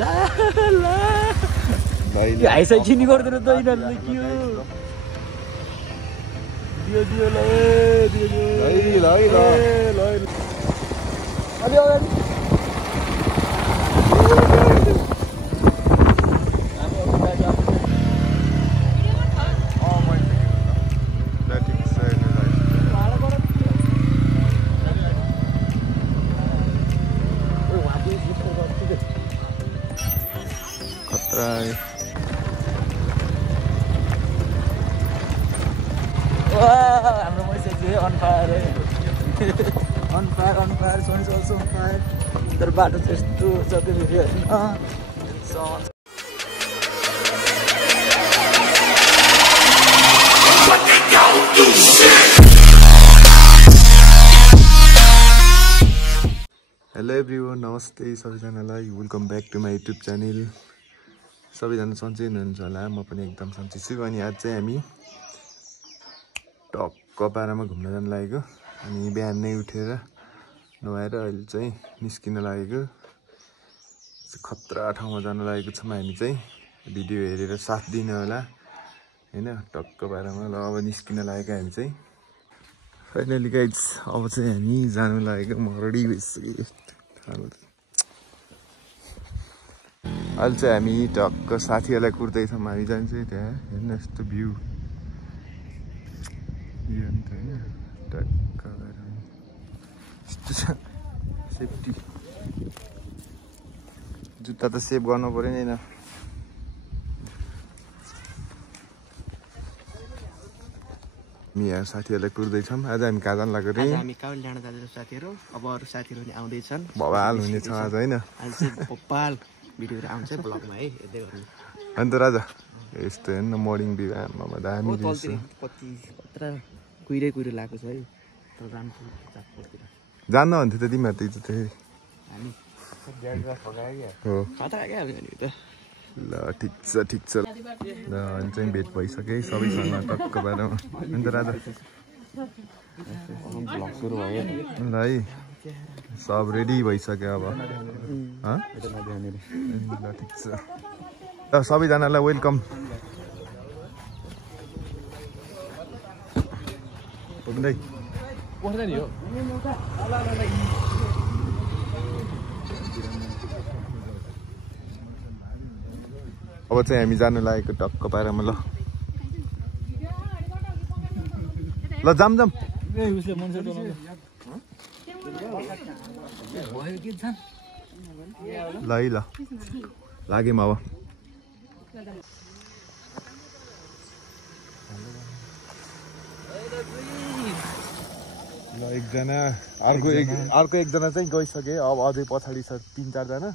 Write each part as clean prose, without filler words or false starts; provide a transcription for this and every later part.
ला ला यो हाइसाइ चिनी गर्दैन त यिनीहरूले के हो दियो दियो ल दियो दियो ल ल ल अलि अगाडि हाम्रो मैसेज चाहिँ on fire on fire sun is also on fire तर बाटो त्यस्तो छ त्यो भिडियो हेर्नु हेलो एभ्रिवान नमस्ते सबैजनालाई welcome back to my YouTube channel सबैजना सन्चै हुनुहुन्छ होला म पनि एकदम सन्चै छु अनि आज चाहिँ हामी टक्क पारामा घुम्न जान लागेको अनि बिहान नै उठेर नुहाएर अहिले चाहिँ निस्किन लागेको खतरा ठाउँमा जान लागेको छौँ हामी चाहिँ भिडियो हेरेर साथ दिनु होला हैन टक्क पारामा ल अब निस्किन लागेको हामी चाहिँ फाइनली गाइज अब चाहिँ हामी जानु लागेको म रेडी भइसकेँ अहिले चाहिँ हामी टक्क साथीहरूलाई कुर्दैछौँ हामी जान्छौँ त्यहाँ हेर्नु यस्तो भ्यू अन्त होइन टक्क यस्तो छ सेफ्टी जुत्ता त सेभ गर्नु पऱ्यो नि होइन यहाँ साथीहरूलाई कुर्दैछौँ आज हामी कहाँ जानु लाग्यो रे हामी काउल डाँडा जाँदैछौँ साथीहरू अब अरू साथीहरू पनि आउँदैछन् बवाल हुनेछ आज होइन बवाल भिडियोहरू आउँछ ब्लगमा है हेर्दै गर्नु अन्त राजा यस्तो हेर्नु मर्निङ भ्यू आमामा दामी रहेछ कत्रा कुहिरै लागेको छ है तर जान्न भन्थ्यो त तिमीहरू त हिजो त्यही हो ल ठिक छ ल अनि चाहिँ भेट भइसक्यो सबैसँग टक्क पारामा अन्त राजा सुरु भयो ल है सब रेडी भइसक्यो अब ल ठिक छ ल सबैजनालाई वेलकम पुग्दै अब चाहिँ हामी जानु लागेको टक्क पारामा ल जाम ल है ल लाग्यौँ अब ल एकजना अर्को एकजना चाहिँ गइसके अब अझै पछाडि छ 3-4 जना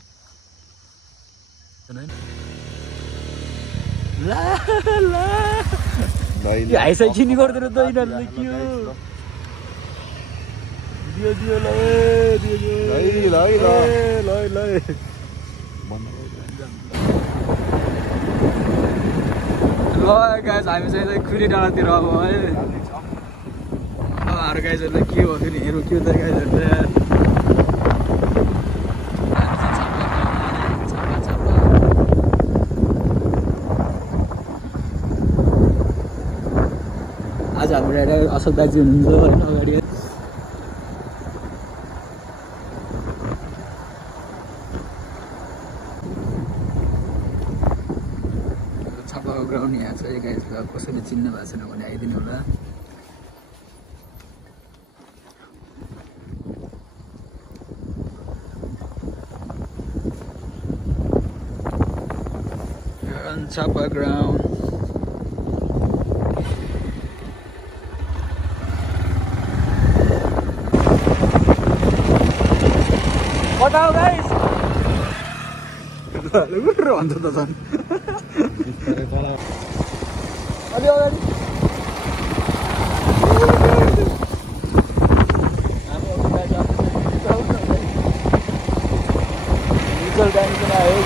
ला ला यो हाइसाइ चिनी गर्दैन त यिनीहरूले के हो दियो दियो ल दियो ल गाइज हामी चाहिँ खुरी डाँडातिर अब है हाम्रो गाइजहरूलाई के हो फेरि हेरौँ के हो त गाइजहरूले आज हाम्रो एउटा असल दाजु हुनुहुन्छ होइन अगाडि छापाको ग्राउन्ड यहाँ छ गाइजलाई कसैले चिन्नु भएको छैन भने आइदिनु होला Chapa ground. What now, guys? Lu ronda tasan. Ayo kan. Nikel dan kena air.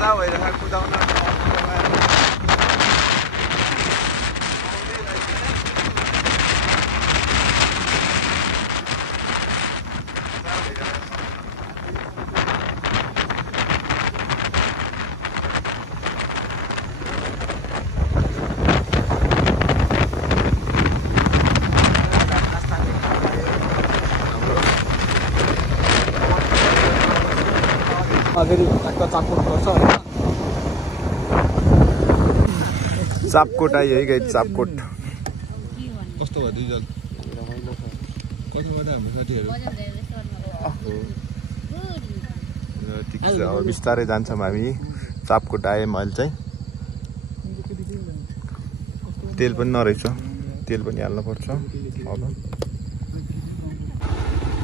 मजा भइरहेको कुदाउन फेरि चापकोट पर्छ होइन चापकोट आयो है गाइस चापकोट कस्तो भयो रिजल्ट कस्तो गर्दा हाम्रो साथीहरू ठिक छ अब बिस्तारै जान्छौँ हामी चापकोट आएँ मैले चाहिँ तेल पनि नरहेछ तेल पनि हाल्नुपर्छ अब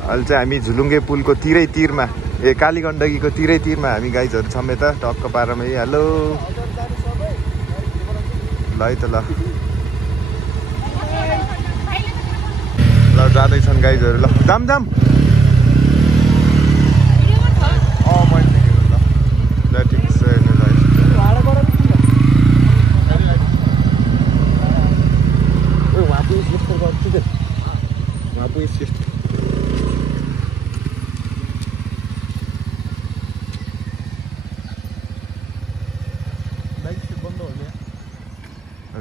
अहिले चाहिँ हामी झुलुङ्गे पुलको तिरमा ए कालीगण्डकीको तिरमा हामी गाइजहरू छौँ यता टक्क पारामा हेलो ल है त ल जाँदैछन् गाइजहरू ल जाम मैले ल ठिक छ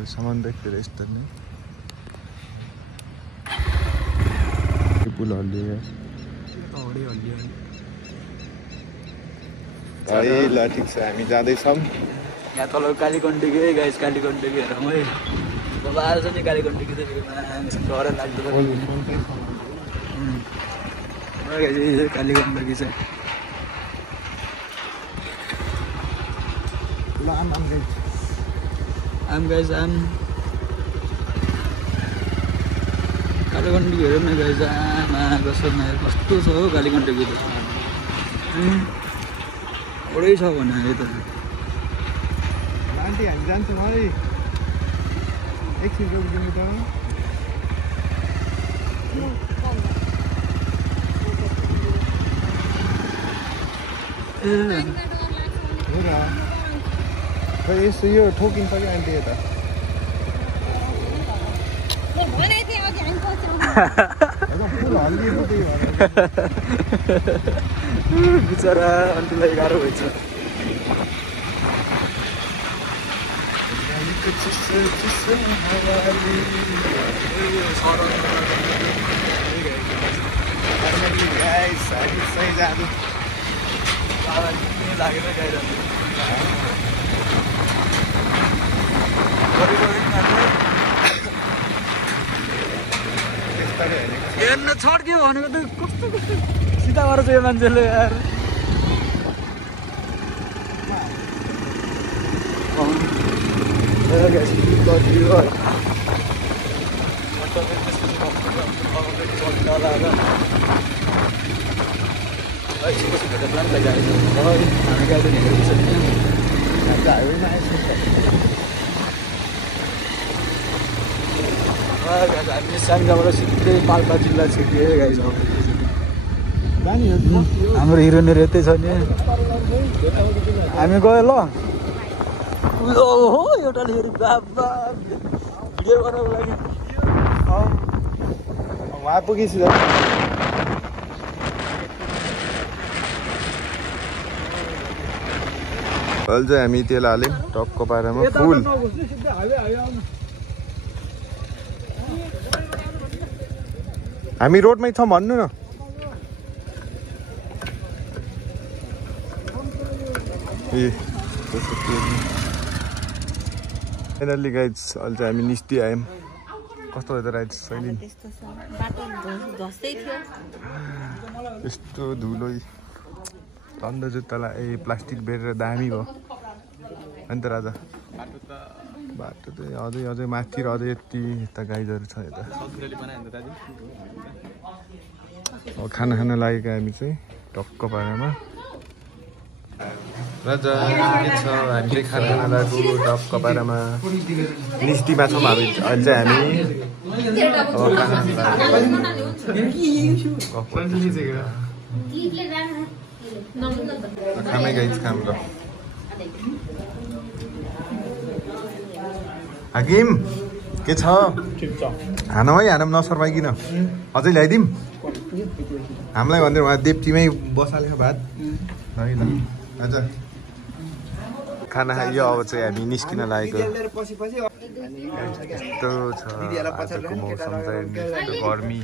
सामान देख्दै यस्तो नै पुल हल्लियो है ल ठिक छ हामी जाँदैछौँ यहाँ तल कालीगण्डकी गाइस कालीगण्डकी हेरौँ है अब आज नि कालीगण्डकी त डर लाग्दो कालीगण्डकी चाहिँ ल आम गाइस कालीगण्डकी हेरौँ न गाइस कस्तो छ हौ कालीगण्डकी त एउटै छ भने यो त आन्टी हामी जान्छौँ है एकछिन रोकिदिनु त हो र खै यसो यो ठोकिन्छ कि आन्टी यता बिचरा आन्टीलाई गाह्रो भएछ हेर्न छड्क्यो भनेको त कस्तो सिधा गरेर चाहिँ मान्छेले यार हामी स्याङ्जाबाट सिधै पाल्पा जिल्ला छिर्यो गाइस हाम्रो हिरोइनहरू यतै छ नि हामी गयो ल हो एउटा फेरि बाबा भिडियो गर्नको लागि वहाँ पुगेछु अहिले चाहिँ हामी तेल हाल्यौँ टक्क पारामा फुल हामी रोडमै छौँ भन्नु न फाइनल्ली गाइज अहिले चाहिँ हामी निस्ति आयौँ कस्तो भयो त राइड शैली यस्तो धुलो अन्त जुत्तालाई प्लास्टिक बेरेर दामी भयो अनि त राजा बाटो त अझै माथि र अझै यति यता गाइजहरू छ यता अब खाना खान लागेको हामी चाहिँ टक्क पारामा राजा के छ हामी चाहिँ खाना खान लागेको टक्क पारामा निस्तीमा छौँ हामी अहिले चाहिँ हामी खामै गाइज खाम ल हाकिम के छ हानौँ है हानौँ नसर्वाइकिन अझै ल्याइदिउँ हामीलाई भनेर उहाँ देप्टीमै बसाले भात ल ल हजुर खाना खाइयो अब चाहिँ हामी निस्किन लागेको यस्तो छ आजको मौसम चाहिँ गर्मी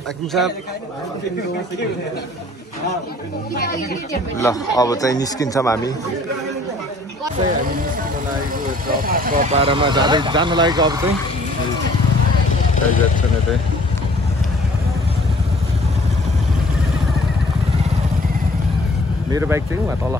हाकिम साहब ल अब चाहिँ निस्किन्छौँ हामी निस्किन लागेको कपारामा जान लागेको अब चाहिँ जान्छ नै मेरो बाइक चाहिँ उहाँ तल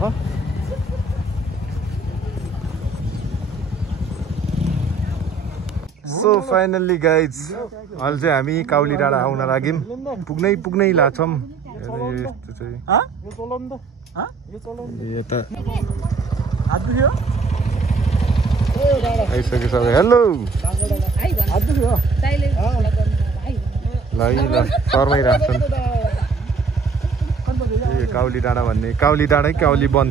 सो फाइनल्ली गाइज अहिले चाहिँ हामी काउली डाँडा आउन लाग्यौँ पुग्नै लाग्छौँ यस्तो चाहिँ यता आइसक्यो सबै हेलो ल शर्मै राख्छन् ए काउली डाँडा भन्ने काउली डाँडा कि काउली वन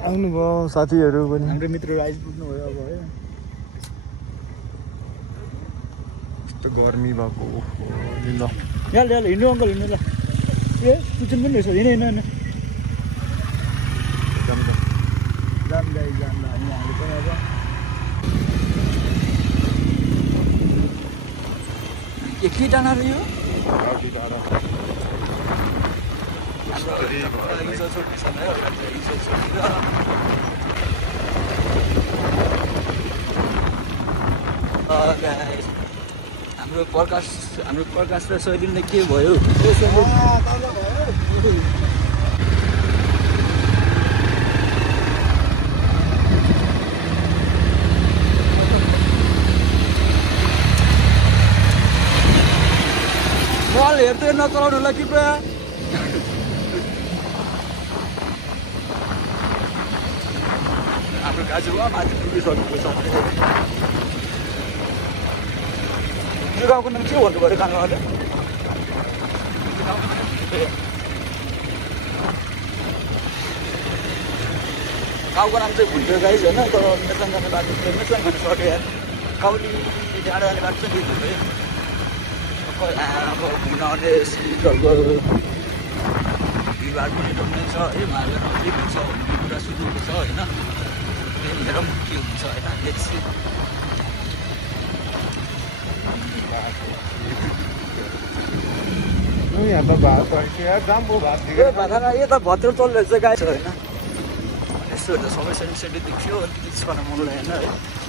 आउनुभयो साथीहरू पनि हाम्रो मित्रहरू आइपुग्नु भयो अब है यस्तो गर्मी भएको ल हिँड्नु अङ्कल हिँड्नु ल ए पुचुन पनि रहेछ हिँड जाम गाई जाम ल हामी पनि अब के डाँडा रह्यो हाम्रो प्रकाश र शैलीले के भयो बल हेर्दै नचलाउनु होला कृपया हाम्रो गाजु माथि पुगिसकेको छ त्यो गाउँको नाम के भन्नु पऱ्यो कानुवाले गाउँको नाम चाहिँ भुल्यो गाइस होइन तर मेसङ जाने बाटो मेसङ भन्नु सक्यो यार काउली डाँडा जाने बाटो चाहिँ भुल्यो अब घुम्न आउने सिटहरूको भिडभाड पनि डम्नै छ है मार्ग नजिक छ भन्ने कुरा सुनेको छ होइन हेरौँ के हुन्छ होइन यता भत्र चल्दैछ गाई छ होइन यस्तो हेर्दा सबै सेन्डी देखियो अलिकति छन मन लागेन है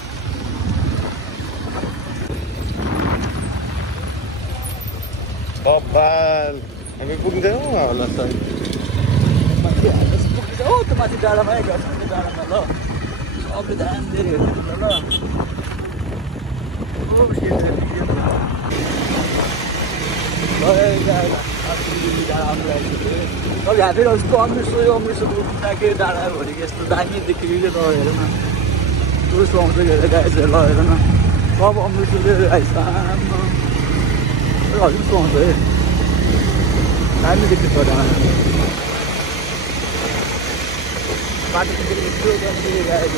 बब्बाल हामी पुग्दैनौँ होला सर पुग्छ हो त्यो माथि डाँडामै गर्छ डाँडामा ल सबले ध्यान दिएर हेर्नु ल अब यहाँ फेरि उसको अमृतसर के डाँडा भनेको यस्तो दामी देखियो त हेर न टुरिस्ट आउँछ हेरेर गाएछ ल हेर न सब अमृतसर आइस हजुर सुहाउँछ है दामी देखियो त डाँडा बाटो गाएछ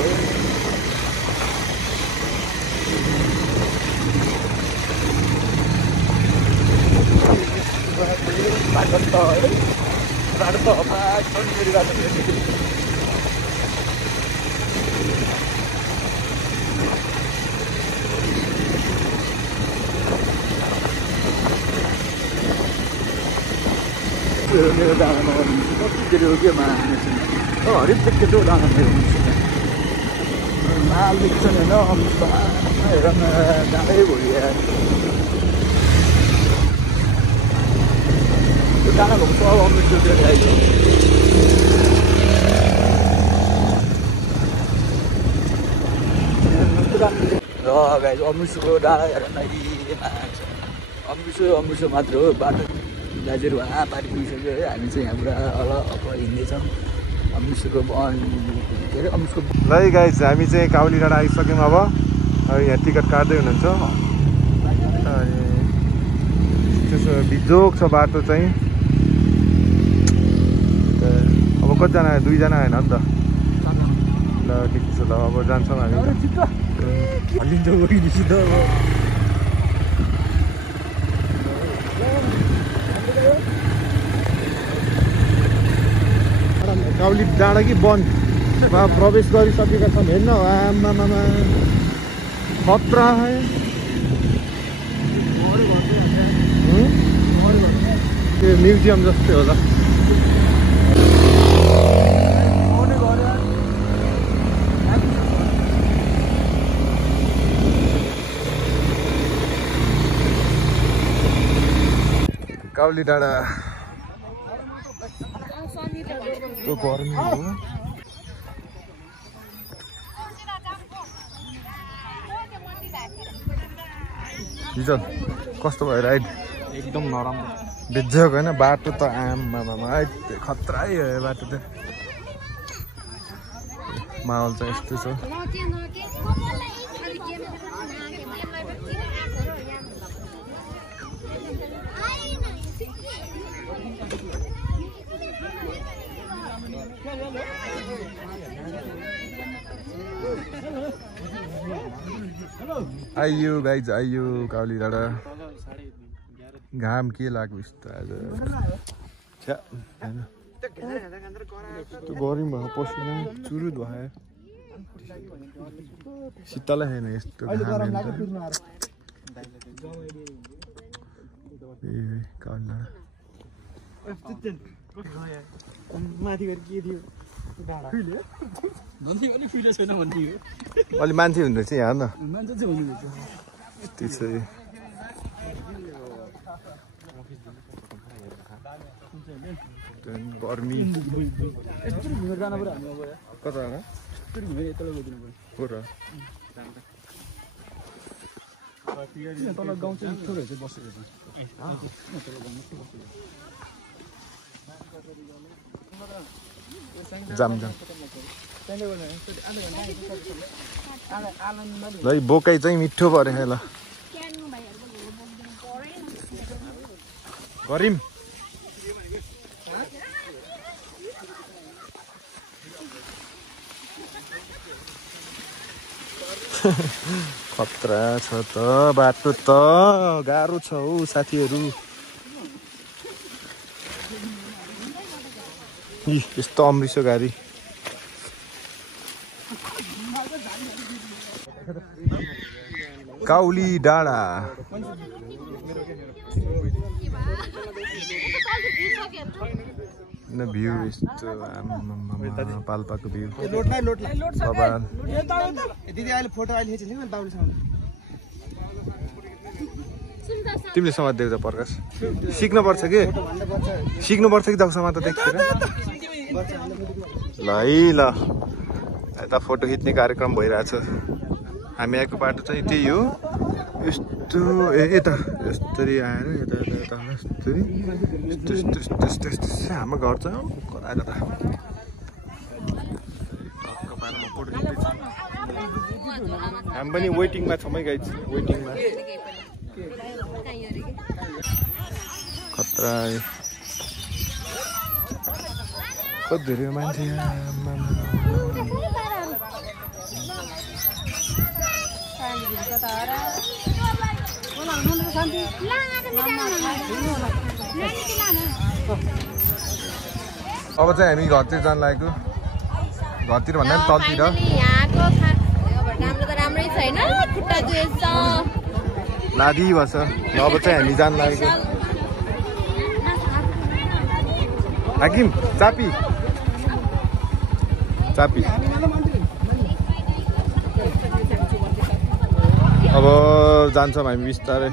बाटो त है बाटो त मेरो बाटो मेरो डाँडामा कति हो के हरेक त्यो डाँडा मेरो माल देख्छ नि होइन हेर न डाँडै भयो यार त्यो डाँडा भएको सब अमृतसर आइज र गाइज अमृतसरको डाँडा हेर न अमृतसर मात्र हो बाटो दाजुहरू वहाँ पारि पुगिसक्यो है हामी चाहिँ यहाँबाट अब हिँड्दैछौँ अमिसको के अरे अमिसको ल गाइस हामी चाहिँ काउली डाँडा आइसक्यौँ अब यहाँ टिकट काट्दै हुनुहुन्छ अनि त्यसो बिजोक छ बाटो चाहिँ अब कतिजना आयो 2 जना आएन नि त ल ठिक छ ल अब जान्छौँ हामी हल्लिन्छ गइदिछु त काउली डाँडा कि वनमा प्रवेश गरिसकेका छन् हेर्न आमामा खतरा है त्यो म्युजियम जस्तै होला काउली डाँडा त्यो गर्मी हो हिजो कस्तो भयो राइड एकदम नराम्रो बिजोक होइन बाटो त आमामा खतरा हो बाटो त माहौल चाहिँ यस्तो छ आइयो गाइज आइयो काउली डाँडा घाम के लाग्यो यस्तो आज छ्या हैन त्यो गरम भयो पसिना चुरुद भयो शीतलै छैन यस्तो घाम ए काउली डाँडा माथि गएर के थियो डाँडा भन्थे अलि फिले छैन भन्थे अलि मान्छे हुँदो रहेछ यहाँ न मान्छे चाहिँ हुनु त्यसै गर्मी यस्तो घुमेर जानु पर्यो हामी अब कता हो यस्तो घुमेर यतै गइदिनु पर्यो हो र तल गाउँ चाहिँ मिठो रहेछ बसेको जाम ल बोकाइ चाहिँ मिठो पऱ्यो है ल गरिम खतरा छ त बाटो त गाह्रो छ हौ साथीहरू यस्तो अमृसो गाडी काउली डाँडा भ्यू यस्तो पाल्पाको भ्यू तिमीले समात्दै त प्रकाश सिक्नुपर्छ कि सिक्नुपर्छ कि जब समात देखेर ल है ल यता फोटो खिच्ने कार्यक्रम भइरहेछ हामी आएको बाटो चाहिँ त्यही हो यस्तो यता यस्तरी आएर यता यता यस्तरी यस्तो हाम्रो घर छ कता कता हामी पनि वेटिङमा छौँ है गाइज वेटिङमा खतरा कति धेरै मान्छे अब चाहिँ हामी घरतिर जान लागेको घरतिर भन्दा पनि तलतिर लादी भन्छ अब चाहिँ हामी जान लागेको हाकिम चापी चापी अब जान्छौँ हामी बिस्तारै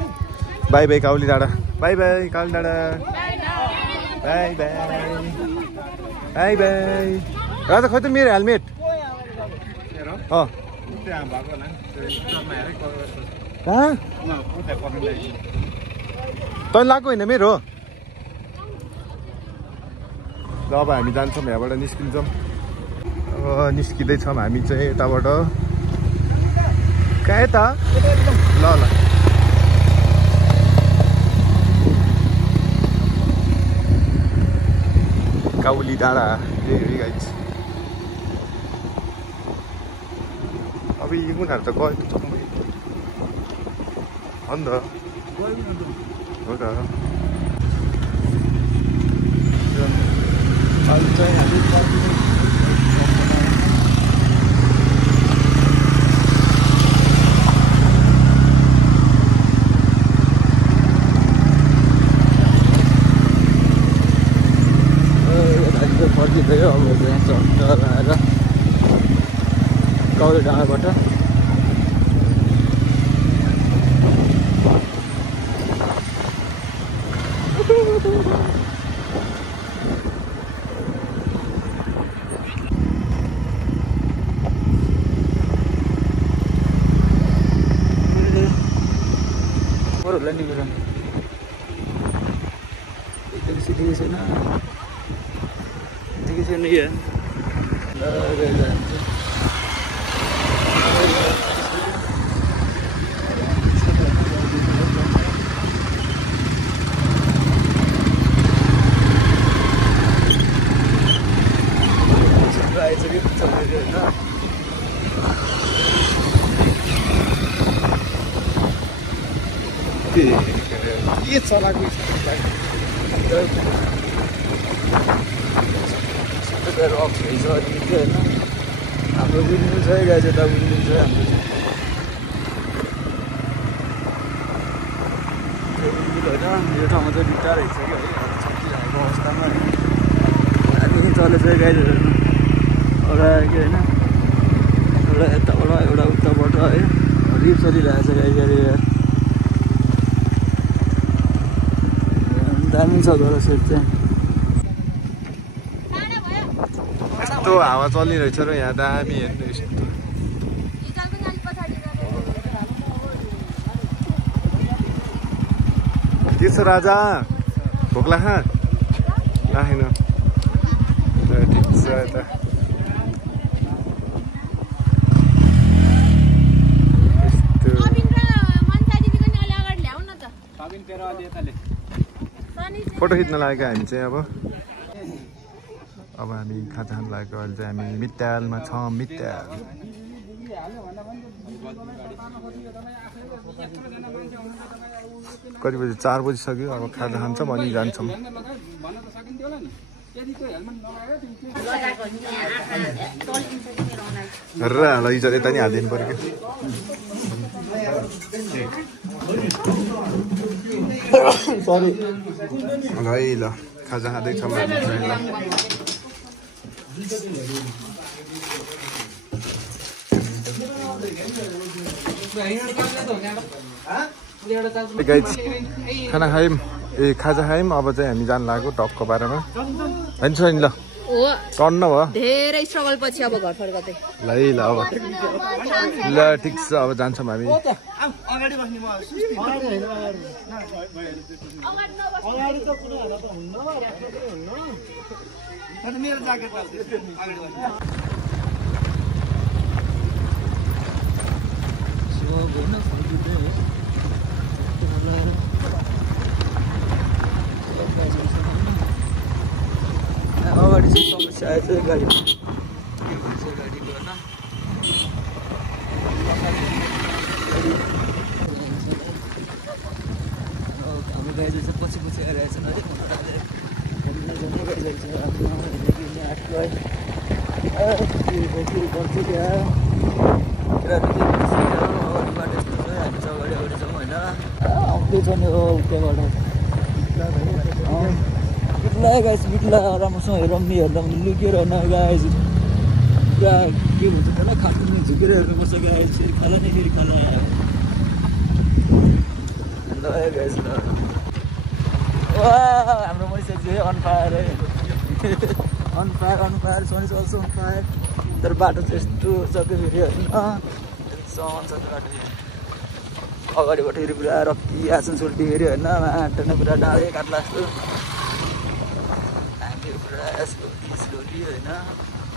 बाई बाई काउली डाँडा बाई बाई काउली डाँडा बाई बाई बाई बाई राजा खोइ त मेरो हेलमेट कहाँ तैँले लगाएको होइन मेरो ल अब हामी जान्छौँ यहाँबाट निस्किन्छौँ निस्किँदैछौँ हामी चाहिँ यताबाट। कहाँ यता ल ल काउली डाँडा गाइज। अब उनीहरू त गयो हो नि त हो त। फर्किँदै अब यहाँ चट्टर आएर काउली डाँडाबाट अरूहरूलाई नि मेरो एकदम सिधै छैन ठिकै छैन यहाँ के चलाएको रक छ अलिकति होइन हाम्रो बुझ्नु छ है गाई यता बुझ्नु छ हाम्रो होइन यो ठाउँमा चाहिँ बिटा रहेछ कि है छक्किरहेको अवस्थामा हामी तल चाहिँ गाईहरू एउटा के होइन एउटा यताबाट एउटा उताबाट है रिप चलिरहेको छ गाई गाडी दामी छ घर सेट चाहिँ यस्तो हावा चलिरहेछ र यहाँ दामी हेर्नु यस्तो। के छ राजा भोक लाग्छ राखेन ठिक छ यता फोटो खिच्न लागेको हामी चाहिँ अब हामी खाजा खान लागेको अहिले चाहिँ हामी मित्यालमा छौँ। मित्याल कति बजी 4 बजिसक्यो। अब खाजा खान्छौँ अनि जान्छौँ। र इज्जत यता नि हालिदिनु पऱ्यो क्या सरी ल खाजा खाँदैछौँ हामी चाहिँ ल। खाना खायौँ खाजा खायौँ। अब चाहिँ हामी जानु लाग्यो टपको बारेमा होइन नि ल टन्न भयो धेरै स्ट्रगल पछि अब घर फर्कदै ल अब ल ठिक छ। अब जान्छौँ हामी। अगाडि चाहिँ समस्या आएछ गाडी के भन्छ गाडी गर्न हाम्रो गाडी चाहिँ पछि पछि आइरहेछ है अगाडि छौँ होइन आउँदैछ नि हो त्यहाँबाट बिट्ला गाइस बिट्ला राम्रोसँग हेरौँ नि हेर्दा पनि लुकेर होइन गाइस पुरा के भन्छ त्यसलाई खासमा झुकेर हेर्नुपर्छ गाइस खाला नै फेरि खाला ल गाइस ल हाम्रो मैसेज चाहिँ अन फायर है अन फायर सोनी अल्सो अन फायर तर बाटो चाहिँ यस्तो सक्यो फेरि होइन सहन छ बाटो अगाडिबाट फेरि पुरा रक्की आसन सोल्टी फेरि होइन आँटा नै पुरा डाले काट्ला जस्तो हामी पुरा स्लोली होइन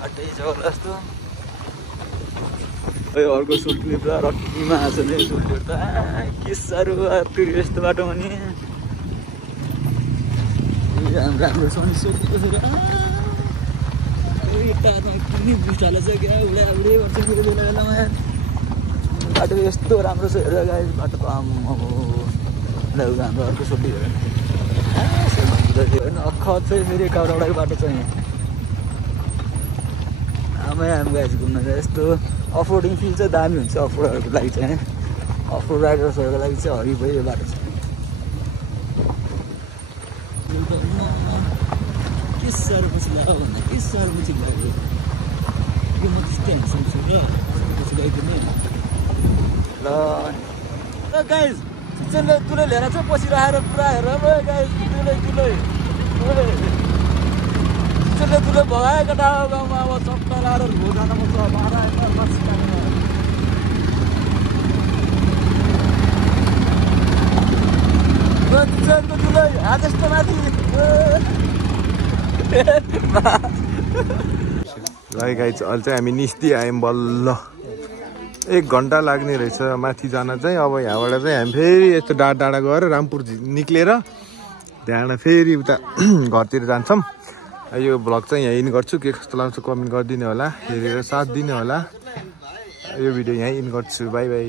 बाटै छ होला जस्तो अर्को सोल्टीले पुरा रक्कीमा आएको छ नि सोल्टीहरू त के साह्रो फेरि यस्तो बाटोमा नि राम्रो छ नि सोल्टी त्यसरी यतामा किन्ने बुस्ट हालेछ क्या उडा उडे गर्छ फेरि बेला बेलामा बाटो यस्तो राम्रो छ हेरेर गाई बाटो त हाम्रो अर्को सोल्टी हेर अख चाहिँ फेरि काउराउडाको बाटो छ यहाँ आमै आम गाइज घुम्न चाहिँ यस्तो अफरोडिङ फिल चाहिँ दामी हुन्छ अफरोडहरूको लागि चाहिँ अफरोड राइडर्सहरूको लागि चाहिँ हरिभरि यो बाटो छ के साह्रो पछि लाग्यो भन्दा के साह्रो पछि लाग्यो यो म त्यस्तै ह्यान्डसम छु र पछि गइदिने ल गाइज किचनले तुले लिएर चाहिँ पछि राखेर पुरा हेरेर गाइज तुले किचनले तुले भगाएको टाढो गाउँमा अब चक्का लाएर भोजाना पर्छ भाडा किचनको तुले हात यस्तो माथि ल गाइज अहिले चाहिँ हामी निस्ति आयौँ बल्ल 1 घन्टा लाग्ने रहेछ माथि जान चाहिँ अब यहाँबाट चाहिँ हामी फेरि यस्तो डाँडा गएर रामपुर निक्लेर त्यहाँबाट फेरि उता घरतिर जान्छौँ यो भ्लग चाहिँ यहीँ इन गर्छु के कस्तो लाग्छ कमेन्ट गरिदिने होला हेरेर साथ दिने होला यो भिडियो यहीँ इन गर्छु बाई बाई